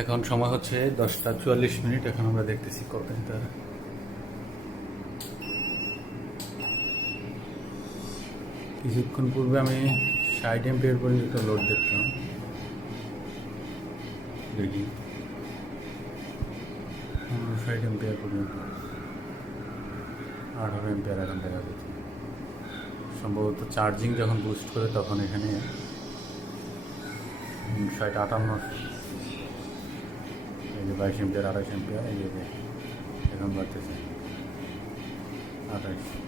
এখন সময় হচ্ছে 10টা 44 মিনিট। এখন আমরা দেখতেছি কত তার কিছুক্ষণ পূর্বে আমি 60 এমপিয়ার পর্যন্ত লোড দেখলাম। দেখি 60 এমপিয়ার পর্যন্ত 18 এমপিয়ার এখন দেখা যাচ্ছে। সম্ভবত চার্জিং যখন বুস্ট করে তখন এখানে 58 এই যে 22 এমপিয়ার 28 এমপিয়ার এই যে এখন বাড়তেছে 28।